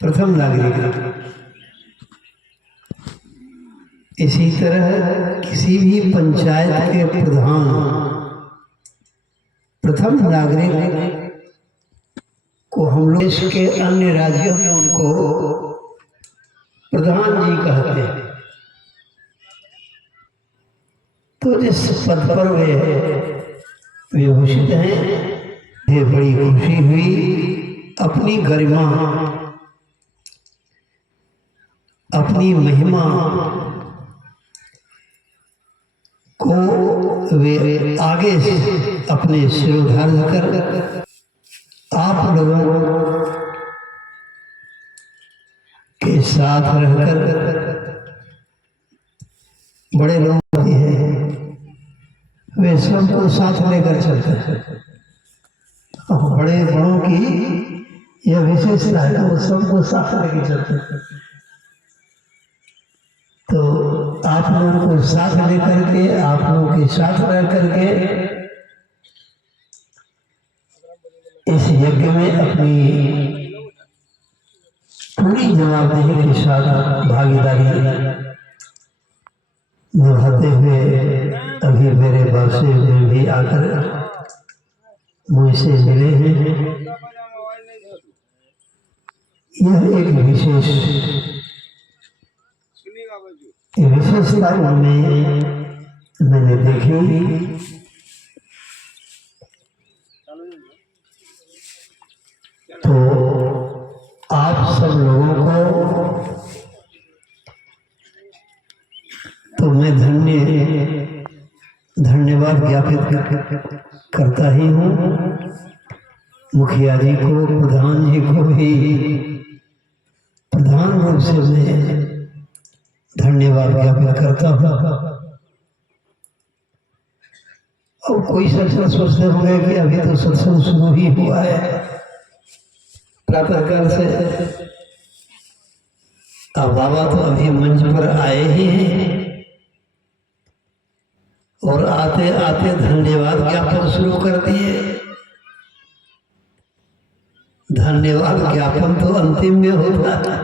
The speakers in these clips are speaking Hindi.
प्रथम नागरिक। इसी तरह किसी भी पंचायत के प्रधान प्रथम नागरिक को हम लोग देश के अन्य राज्यों में उनको प्रधान जी कहते हैं। तो जिस पद पर वे विभूषित हैं, ये बड़ी खुशी हुई। अपनी गरिमा, अपनी महिमा को वे आगे से अपने सिर धारण कर आप लोगों के साथ रहकर, बड़े लोग हैं वे सबको साथ लेकर चलते हैं। बड़े बड़ों की यह विशेषता है, वो सबको साथ लेकर चलते हैं। तो आप लोगों को साथ लेकर के, आप लोगों के साथ रह करके इस यज्ञ में अपनी पूरी जवाबदेही के साथ भागीदारी निभाते हुए अभी मेरे बासे में भी आकर मुझसे मिले हैं। यह एक विशेषता मैंने देखी। तो आप सब लोगों को तो मैं धन्यवाद ज्ञापित करता ही हूँ। मुखिया जी को, प्रधान जी को भी प्रधान रूप से मैं धन्यवाद ज्ञापित करता हूँ। और कोई सत्संग सोचते होंगे कि अभी तो सत्संग शुरू ही हुआ है, प्रातःकाल से। अब बाबा तो अभी मंच पर आए ही हैं और आते आते धन्यवाद ज्ञापन शुरू कर दिए। धन्यवाद ज्ञापन तो अंतिम में होता है।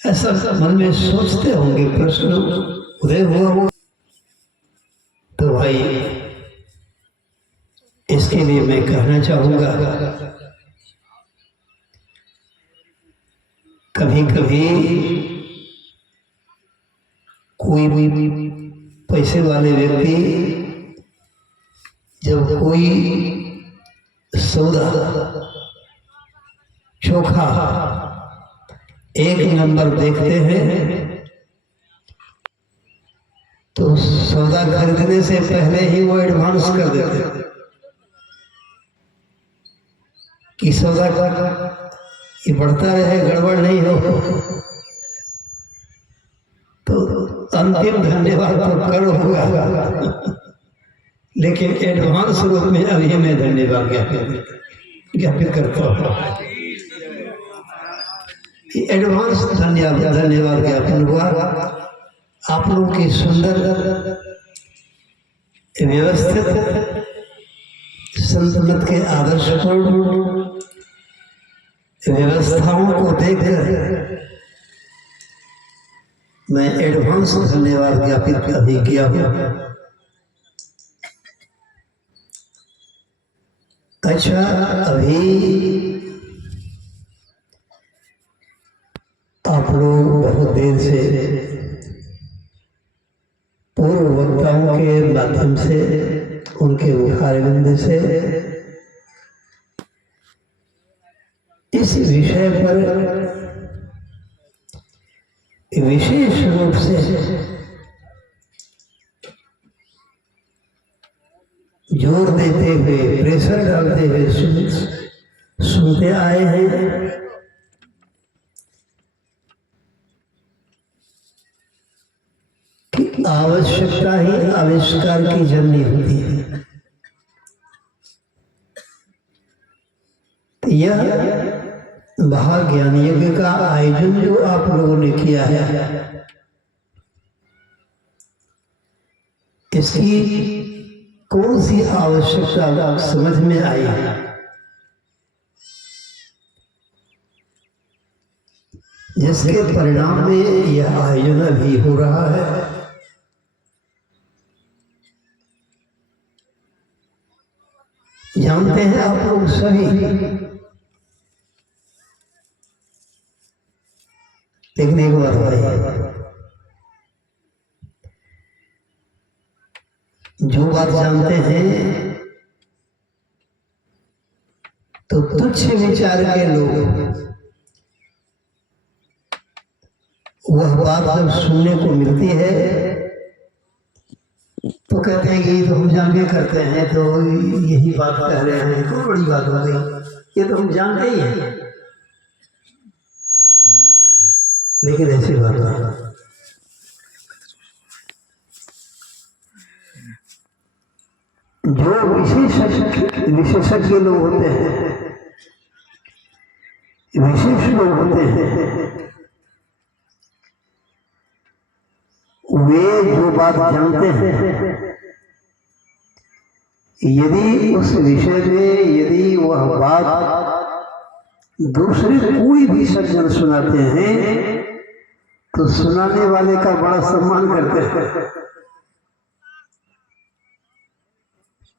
ऐसा मन में सोचते होंगे, प्रश्न उदय हुआ हो। तो भाई इसके लिए मैं कहना चाहूंगा, कभी कभी कोई भी पैसे वाले व्यक्ति जब कोई सौदा चोखा एक नंबर देखते हैं तो सौदा खरीदने से पहले ही वो एडवांस कर देते हैं कि सौदा ये बढ़ता रहे, गड़बड़ नहीं हो। तो अंतिम धन्यवाद तो कर होगा, लेकिन एडवांस रूप में अभी मैं धन्यवाद ज्ञापित करता हूँ। एडवांस धन्यवाद ज्ञापन हुआ। आप लोगों की सुंदर व्यवस्थित संतमत के आदर्शपूर्ण व्यवस्थाओं को देखकर मैं एडवांस धन्यवाद ज्ञापित अभी किया हूँ। अच्छा, अभी आप लोग बहुत देर से पूर्व वक्ताओं के माध्यम से, उनके मुखारबिंद से इस विषय पर विशेष रूप से जोर देते हुए, प्रेशर डालते हुए सुनते आए हैं। कि आवश्यकता ही आविष्कार की जननी होती है। यह महाज्ञान यज्ञ का आयोजन जो आप लोगों ने किया है, इसकी कौन सी आवश्यकता समझ में आई है? जिसके परिणाम में यह आयोजन अभी हो रहा है। जानते हैं आप लोग सभी, लेकिन एक बात भाई, जो बात जानते हैं तो तुच्छ विचार के लोग वह बात जब सुनने को मिलती है तो कहते हैं कि ये तो हम जानते करते हैं, तो यही बात कह रहे हैं, तो बड़ी बात हो गई, ये तो हम जानते ही हैं। लेकिन ऐसी बात नहीं। जो विशेषज्ञ लोग होते हैं, विशेष लोग होते हैं, वे जो बात जानते हैं, यदि उस विषय में यदि वह बात दूसरे कोई भी सज्जन सुनाते हैं तो सुनाने वाले का बड़ा सम्मान करते हैं।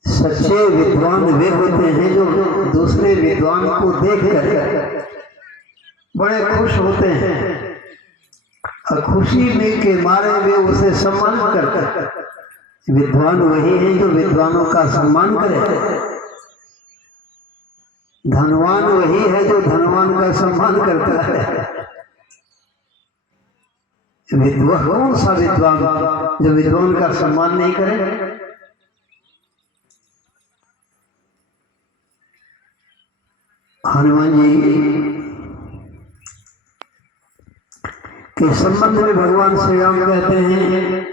सच्चे विद्वान वे होते हैं जो दूसरे विद्वान को देखकर बड़े खुश होते हैं और खुशी में के मारे वे उसे सम्मान करते हैं। विद्वान वही हैं जो विद्वानों का सम्मान करे। धनवान वही है जो धनवान का सम्मान करता है। विद्वान कौन सा विद्वान जो विद्वान का सम्मान नहीं करे? हनुमान जी के संबंध में भगवान श्री राम कहते हैं,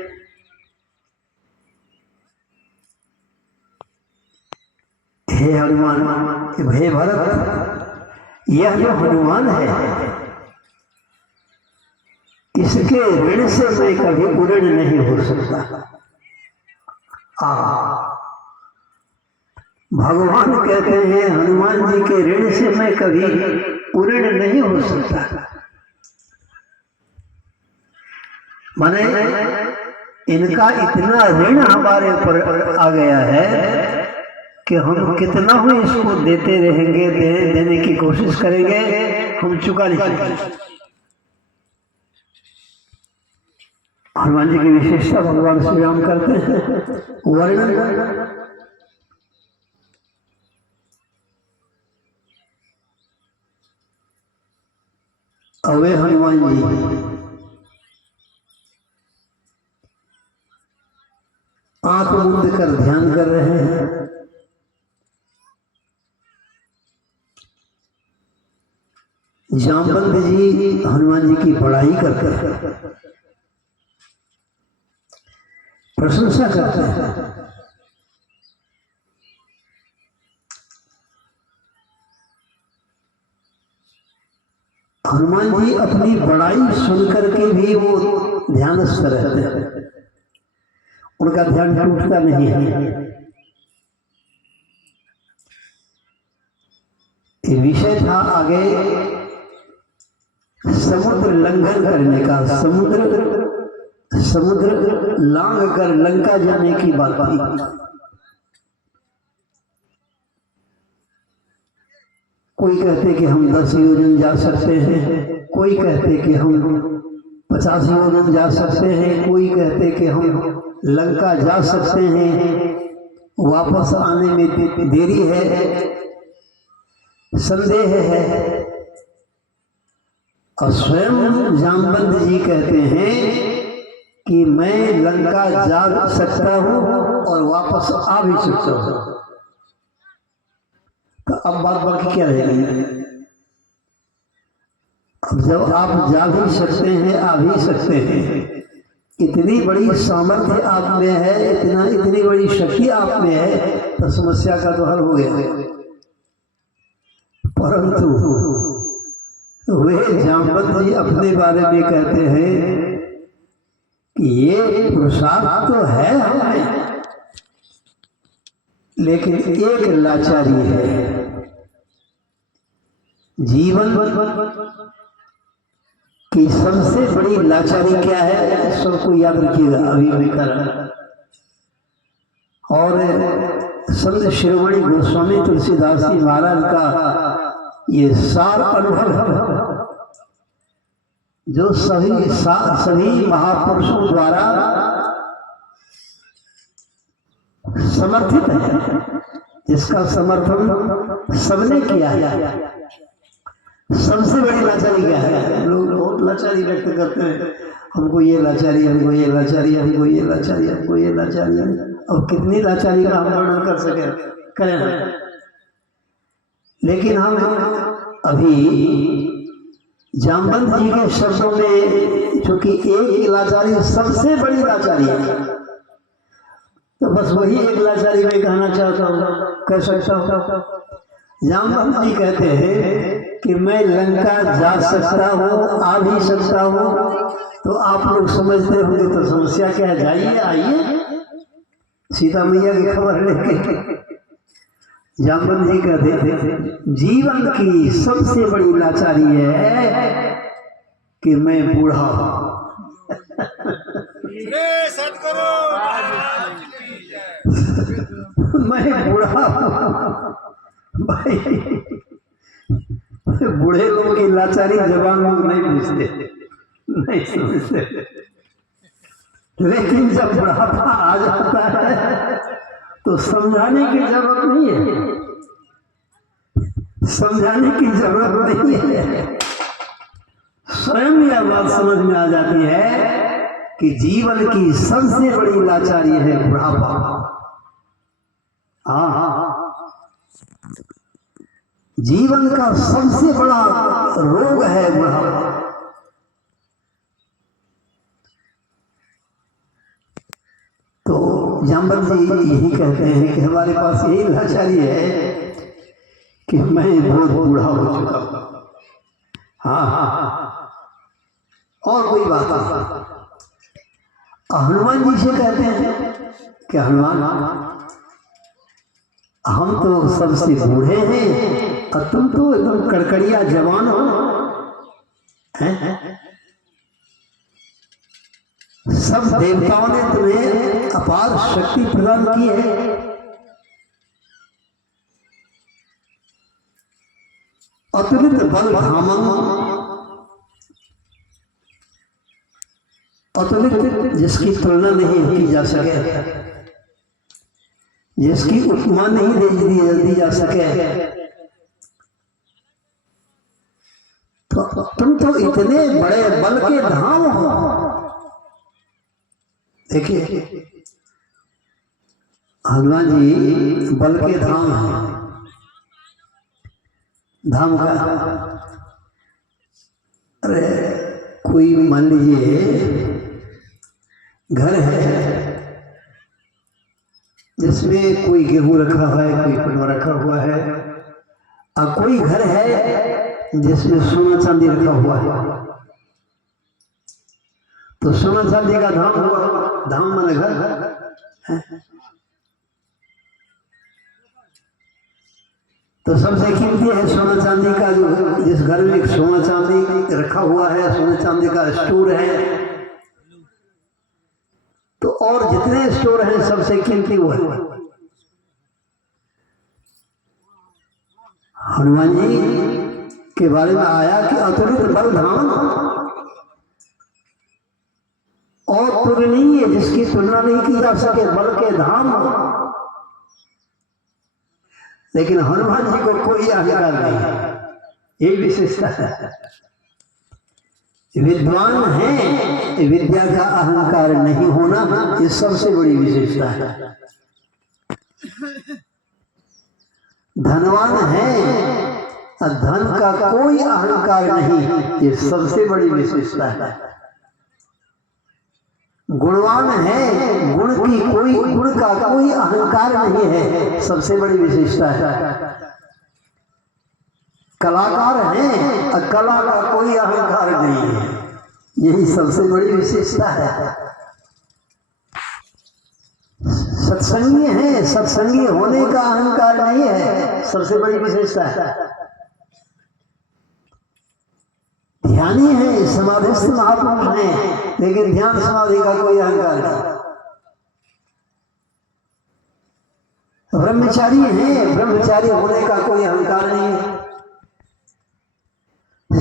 हे हनुमान, हे भरत, यह जो हनुमान है इसके ऋण से मैं कभी उऋण नहीं हो सकता। भगवान कहते हैं हनुमान जी के ऋण से मैं कभी उऋण नहीं हो सकता। माने इनका इतना ऋण हमारे ऊपर आ गया है कि हम कितना ही इसको देते रहेंगे, देने की कोशिश करेंगे, हम चुका नहीं सकते। हनुमान जी की विशेषता भगवान श्री राम करते हैं वर्णन। अवे हनुमान जी आंख मूंद कर ध्यान कर रहे हैं। जामवंत जी हनुमान जी की बड़ाई करते हैं, प्रशंसा करते हैं। हनुमान जी अपनी बड़ाई सुनकर के भी वो ध्यानस्थ रहते हैं, उनका ध्यान टूटता नहीं है। ये विषय था आगे समुद्र लंघन करने का, समुद्र लांघ कर लंका जाने की बात थी। कोई कहते कि हम 10 योजन जा सकते हैं, कोई कहते कि हम 50 योजन जा सकते हैं, कोई कहते कि हम लंका जा सकते हैं, वापस आने में देरी है, संदेह है। और स्वयं जामवंत जी कहते हैं कि मैं लंका जा सकता हूं और वापस आ भी सकता हूं। तो अब बात बाकी क्या रहेगी? अब जब आप जा भी सकते हैं, आ भी सकते हैं, इतनी बड़ी सामर्थ्य आप में है, इतनी बड़ी शक्ति आप में है, तो समस्या का तो हल हो गया। परंतु वे जामवंत जी अपने बारे में कहते हैं कि ये पुरुषार्थ तो है हमें, लेकिन एक लाचारी है। जीवन कि सबसे बड़ी लाचारी क्या है, सबको याद रखिएगा अभी भी कर। और संत शिरोमणि गोस्वामी तुलसीदास जी महाराज का ये सार अनुभव जो सभी महापुरुषों द्वारा समर्थित है, जिसका समर्थन सबने किया है। सबसे बड़ी लाचारी क्या है? लोग बहुत लाचारी व्यक्त करते हैं, हमको ये लाचारी, हमको ये लाचारी, हमको ये लाचारी, हमको ये लाचारी। अब कितनी लाचारी का हम वर्णन कर सके करें, लेकिन हम अभी जामवंत जी के शब्दों में, चूंकि एक लाचारी सबसे बड़ी लाचारी है, तो बस वही एक लाचारी में कहना चाहता हूँ, कह सकता हूँ। जामवंत जी कहते हैं कि मैं लंका जा सकता हूँ, आ भी सकता हूँ। तो आप लोग समझते होंगे तो समस्या क्या है, जाइए आइए सीता मैया की खबर लेके। जामवंत जी कहते थे जीवन की सबसे बड़ी लाचारी है कि मैं बूढ़ा हूं। मैं बूढ़ा हूं भाई। बूढ़े लोगों की लाचारी जवान लोग नहीं पूछते, नहीं समझते, लेकिन जब बुढ़ापा आ जाता है तो समझाने की जरूरत नहीं है, समझाने की जरूरत नहीं है। स्वयं यह बात समझ में आ जाती है कि जीवन की सबसे बड़ी लाचारी है बुढ़ापा। हाँ, जीवन का सबसे बड़ा रोग है बुढ़ापा। तो जामवंत जी यही कहते हैं कि हमारे पास यही लाचारी है कि मैं बहुत बूढ़ा हो चुका हूं। हाँ, और कोई बात नहीं। हनुमान जी से कहते हैं कि हनुमान, हम तो सबसे बूढ़े हैं और तुम तो एकदम कड़कड़िया जवान हो। सब देवताओं ने तुम्हें अपार शक्ति प्रदान की है, अतुलित बल धामम, अतुलित जिसकी तुलना नहीं की जा सके, जिसकी उपमा नहीं दी जा सके। तो तुम तो इतने बड़े बल के धाम हो। देखिए हनुमान जी बल के धाम हैं। धाम का, अरे कोई मान लीजिए घर है जिसमें कोई गेहूं रखा हुआ है, कोई पटवा रखा हुआ है, और कोई घर है जिसमें सोना चांदी रखा हुआ है। तो सोना चांदी का धाम हुआ, धाम माने घर है। तो सबसे कीमती है सोना चांदी का, जो जिस घर में सोना चांदी रखा हुआ है, सोना चांदी का स्टोर है। तो और जितने स्टोर हैं सबसे कीमती वो है। हनुमान जी के बारे में आया कि अतुलित बल धाम, और तुलनीय जिसकी तुलना नहीं की जा सके बल के धाम। लेकिन हनुमान जी को कोई अहंकार नहीं है, यही विशेषता है। विद्वान है, विद्या का अहंकार नहीं होना, ये सबसे बड़ी विशेषता है। धनवान है, धन का कोई अहंकार नहीं, ये सबसे बड़ी विशेषता है। गुणवान है, गुण का कोई अहंकार नहीं है, सबसे बड़ी विशेषता है। कलाकार है, कला का कोई अहंकार नहीं है, यही सबसे बड़ी विशेषता है। सत्संगी है, सत्संगी होने का अहंकार नहीं है, सबसे बड़ी विशेषता है। ध्यानी हैं, समाधिस्थ महापुरुष हैं, लेकिन ध्यान समाधि का कोई अहंकार नहीं। ब्रह्मचारी हैं, ब्रह्मचारी होने का कोई अहंकार नहीं है।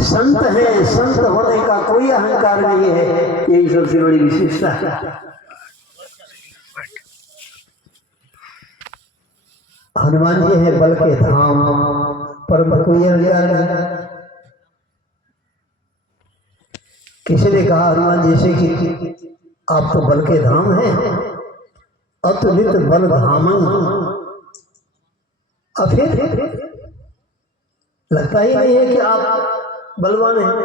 संत हैं, संत होने का कोई अहंकार नहीं है। यही सबसे बड़ी विशेषता है। हनुमान जी है बल के धाम, पर कोई अहंकार नहीं। किसी ने कहा हनुमान जी से कि आप तो बल के धाम हैं, अतुलित बल धामन। अब फिर लगता ही नहीं है कि आप बलवान हैं,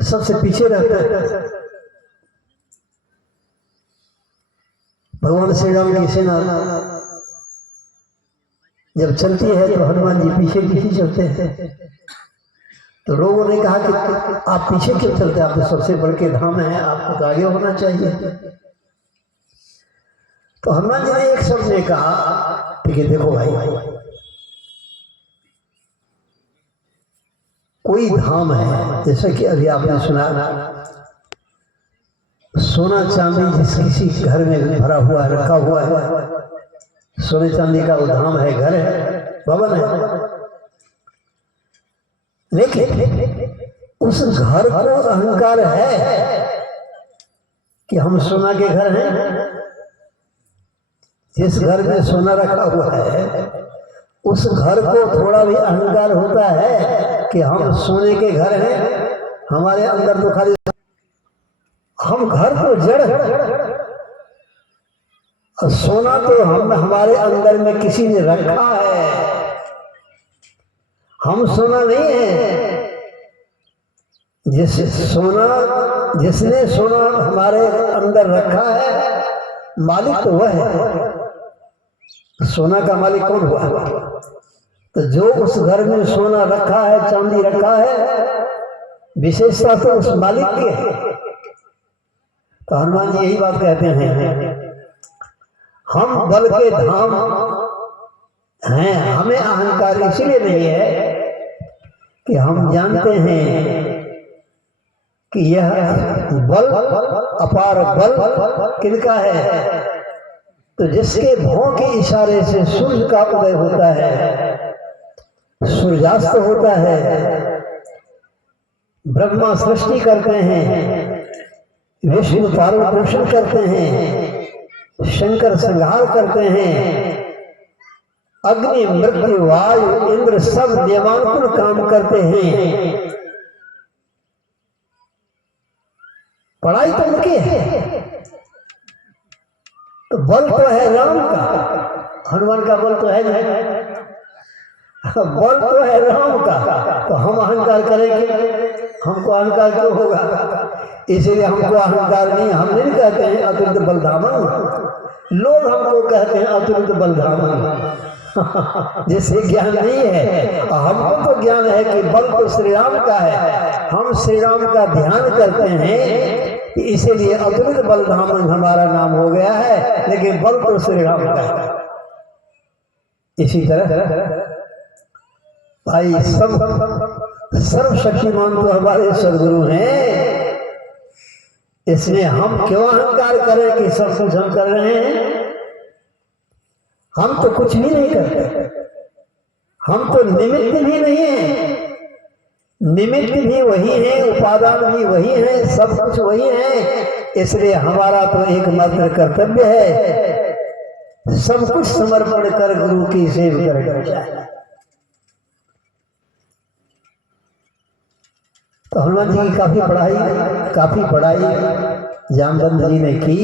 सबसे पीछे रहता है। भगवान श्री राम की सेना जब चलती है तो हनुमान जी पीछे पीछे चलते हैं। तो लोगों ने कहा कि आप पीछे क्यों चलते, आप तो सबसे बड़ के धाम हैं, आपको तो आगे होना चाहिए। तो हनुमान जी ने एक शब्द ने कहा, ठीक है देखो भाई, कोई धाम है, जैसे कि अभी आपने सुना, सोना चांदी जिस किसी घर में भरा हुआ है, रखा हुआ है, सोने चांदी का वो धाम है, घर है, भवन है। लेकिन उस घर को अहंकार है कि हम सोना के घर हैं। जिस घर में सोना रखा हुआ है उस घर को थोड़ा भी अहंकार होता है कि हम सोने के घर हैं। हमारे अंदर तो खाली हम घर तो जड़ है, और सोना तो हम हमारे अंदर में किसी ने रखा है, हम सोना नहीं है। जिसने सोना हमारे अंदर रखा है, मालिक तो वह है। सोना का मालिक कौन हुआ? तो जो उस घर में सोना रखा है, चांदी रखा है, विशेषता तो उस मालिक की है। तो हनुमान जी यही बात कहते हैं, हम बल के धाम हैं। हमें अहंकार इसलिए नहीं है कि हम जानते हैं कि यह बल, अपार बल किनका है। तो जिसके भौं के इशारे से सूर्य का उदय होता है, सूर्यास्त होता है, ब्रह्मा सृष्टि करते हैं, विष्णु पालन पोषण करते हैं, शंकर संहार करते हैं, अग्नि मृत्यु वायु इंद्र सब नियमानुकूल काम करते हैं। पढ़ाई तो उनकी है। तो बल तो है राम का, हनुमान का बल तो है नहीं, बल तो है राम का। तो हम अहंकार करेंगे, हमको अहंकार क्यों होगा? इसीलिए हमको अहंकार नहीं, हम नहीं कहते हैं अतुलित बलधामन। लोग हमको कहते हैं अतुलित बलधामन, जिससे ज्ञान नहीं है। हमको तो ज्ञान है कि बल तो श्री राम का है, हम श्री राम का ध्यान करते हैं, इसीलिए अतुलित बलधामन हमारा नाम हो गया है। लेकिन बल तो श्री राम का है। इसी तरह भाई सर्वशक्तिमान तो हमारे सदगुरु हैं। इसमें हम क्यों अहंकार करें कि सब कुछ हम कर रहे हैं? हम तो कुछ भी नहीं करते, हम तो निमित्त भी नहीं है। निमित्त भी वही है, उपादान भी वही है, सब कुछ वही है। इसलिए हमारा तो एकमात्र कर्तव्य है सब कुछ समर्पण कर गुरु की सेवा करना। तो हनुमान जी की काफी पढ़ाई जामवंत जी ने की,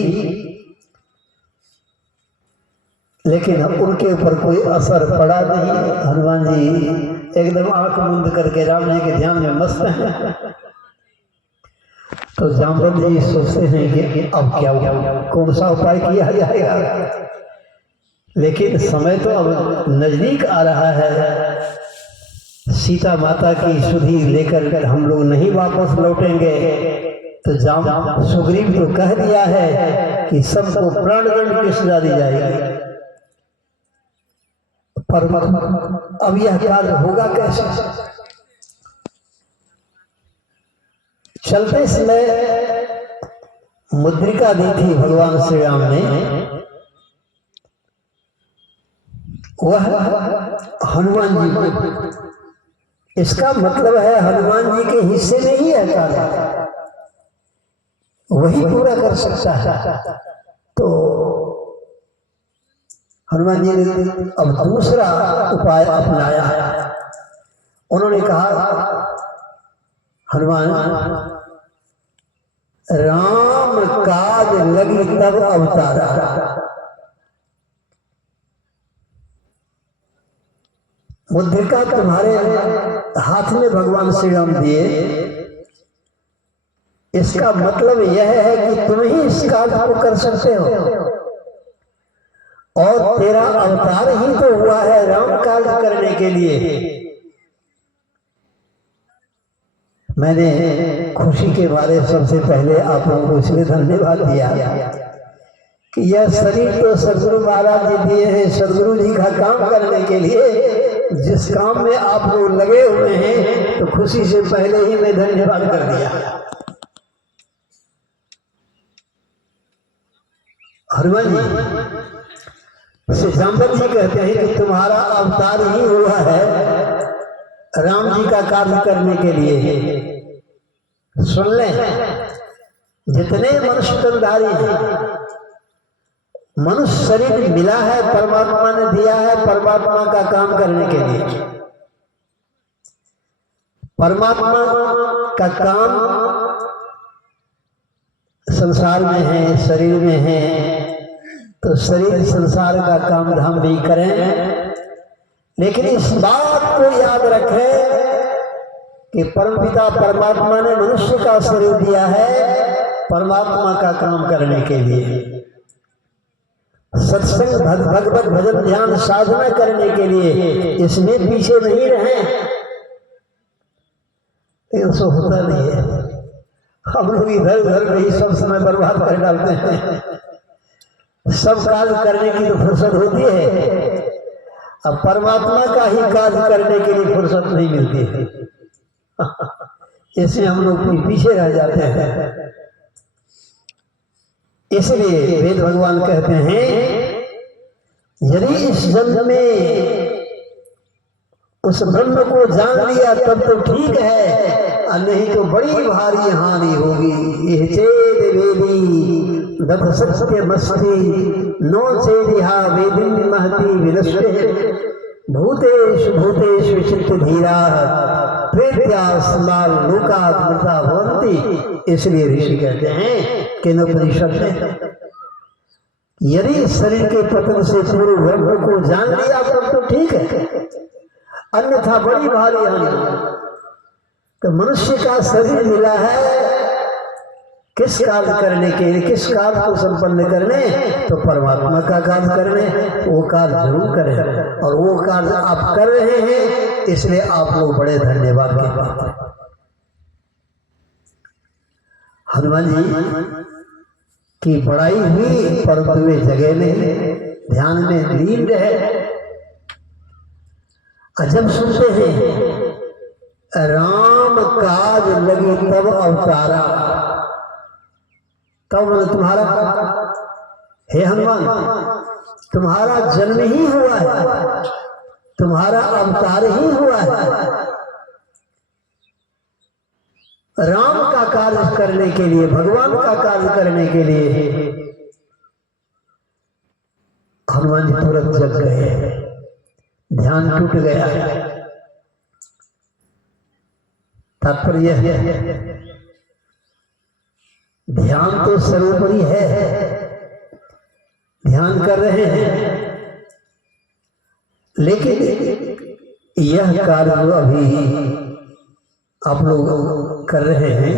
लेकिन उनके ऊपर कोई असर पड़ा नहीं। हनुमान जी एकदम आंख बंद करके राम जी के ध्यान में मस्त हैं। तो जामवंत जी सोचते हैं कि अब क्या कौन सा उपाय किया जाएगा। लेकिन समय तो अब नजदीक आ रहा है, सीता माता की सुधि लेकर हम लोग नहीं वापस लौटेंगे। तो सुग्रीव तो कह दिया है कि सबको प्राणदंड की सजा दी जाएगी। पर अब यह कार्य होगा कैसे? चलते समय मुद्रिका दी थी भगवान श्री राम ने, वह हनुमान जी को। इसका मतलब है हनुमान जी के हिस्से में ही है कार्य, वही पूरा कर सकता है। तो हनुमान जी ने अब दूसरा उपाय अपनाया। उन्होंने कहा, हनुमान, राम काज लगी तब अवतारा। मुद्रिका तुम्हारे हाथ में भगवान श्री राम दिए, इसका मतलब यह है कि तुम ही इस कार्य को कर सकते हो, और तेरा अवतार ही तो हुआ है राम कार्य करने के लिए। मैंने खुशी के बारे सबसे पहले आप लोगों को इसलिए धन्यवाद दिया कि यह शरीर तो सदगुरु महाराज जी दिए हैं सदगुरु जी का काम करने के लिए। जिस काम में आप लोग लगे हुए हैं तो खुशी से पहले ही मैं धन्यवाद कर दिया। हनुमान जी से जाम्बत जी कहते हैं कि तुम्हारा अवतार ही हुआ है राम जी का कार्य करने के लिए। सुन लें, जितने मनुष्य तनधारी हैं, मनुष्य शरीर मिला है परमात्मा ने दिया है परमात्मा का काम करने के लिए। परमात्मा का काम संसार में है, शरीर में है, तो शरीर संसार का काम धाम भी करें, लेकिन इस बात को याद रखें कि परमपिता परमात्मा ने मनुष्य का शरीर दिया है परमात्मा का काम करने के लिए, सत्संग भगवत भजन ध्यान साधना करने के लिए। इसमें पीछे नहीं रहे, ऐसा होता नहीं है। हम लोग इधर उधर में ही सब समय बर्बाद कर डालते हैं। सब कार्य करने की तो फुर्सत होती है, अब परमात्मा का ही कार्य करने के लिए फुर्सत नहीं मिलती है। इसलिए हम लोग पीछे रह जाते हैं। इसलिए वेद भगवान कहते हैं, यदि इस जन्म में उस ब्रह्म को जान लिया तब तो ठीक है, और नहीं तो बड़ी भारी हानि होगी। यह चेद वेदी दत्त सत्य मस्ती नो चेदिहा वेदिनी महती विनश्य भूतेषु भूतेषु चित्त धीरा प्रेत्यास्माल लोकात् मृता भवन्ति। इसलिए ऋषि कहते हैं कि उपनिषद में, यदि शरीर के पतन से पूर्व ब्रह्म को जान लिया तब तो ठीक है, अन्यथा बड़ी भारी हानि। तो मनुष्य का शरीर मिला है किस कार्य करने के लिए, किस कार्य को संपन्न करने, तो परमात्मा का कार्य करने। वो कार्य जरूर करें, और वो कार्य आप कर रहे हैं, इसलिए आप लोग बड़े धन्यवाद के पात्र हैं। हनुमान जी की बड़ाई हुई परंतु वे जगह नहीं, ध्यान में लीन रहे। जब सुनते हैं राम काज लगी तब अवतारा, तब तुम्हारा, हे हनुमान, तुम्हारा जन्म ही हुआ है, तुम्हारा अवतार ही हुआ है राम का कार्य करने के लिए, भगवान का कार्य करने के लिए। हनुमान जी तुरंत जग गए, ध्यान टूट गया। तात्पर्य ध्यान तो सर्वोपरि है, ध्यान कर रहे हैं, लेकिन यह कार्य जो अभी आप लोग कर रहे हैं,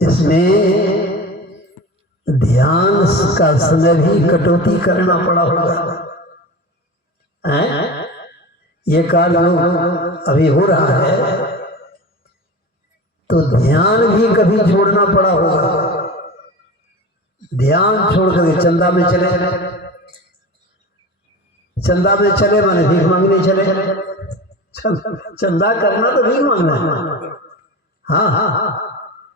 इसमें ध्यान का समय भी कटौती करना पड़ा होगा। ये कार्य अभी हो रहा है, तो ध्यान भी कभी छोड़ना पड़ा होगा। ध्यान छोड़कर चंदा में चले, चंदा में चले माने भीख मांगने चले, चंदा करना तो नहीं मांगना। हाँ हाँ,